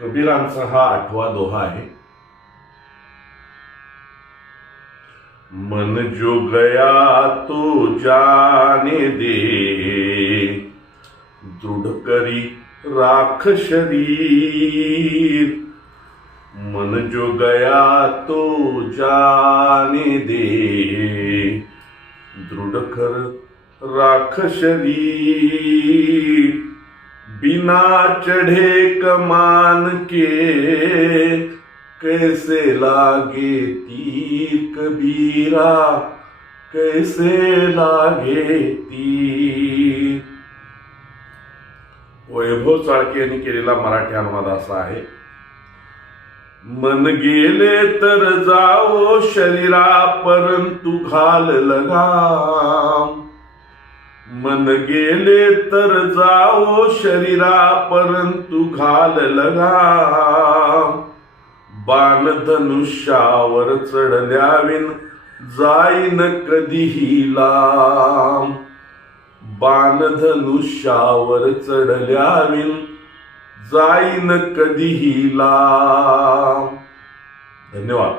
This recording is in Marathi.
कबीरांचा हा 8वा दोहा आहे. मन जो गया तो जाने दे, दृढ़ करी राख शरीर. मन जो गया तो जाने दे, दृढ़ कर राख शरीर. बिना चढ़े कमान के कैसे लागे तीर कबीरा, कैसे लागे तीर. वैभव चाळके यांनी केलेला मराठी अनुवाद असा आहे. मन गेले तर जाओ शरीरा, परंतु घाल लगाम. मन गेले तर जाओ शरीरा, परंतु घाल लगाम. बाण धनुष्यावर चढल्याविन जाईन कधीही लांब. बाण धनुष्यावर चढल्याविन जाईन कधीही लांब. धन्यवाद.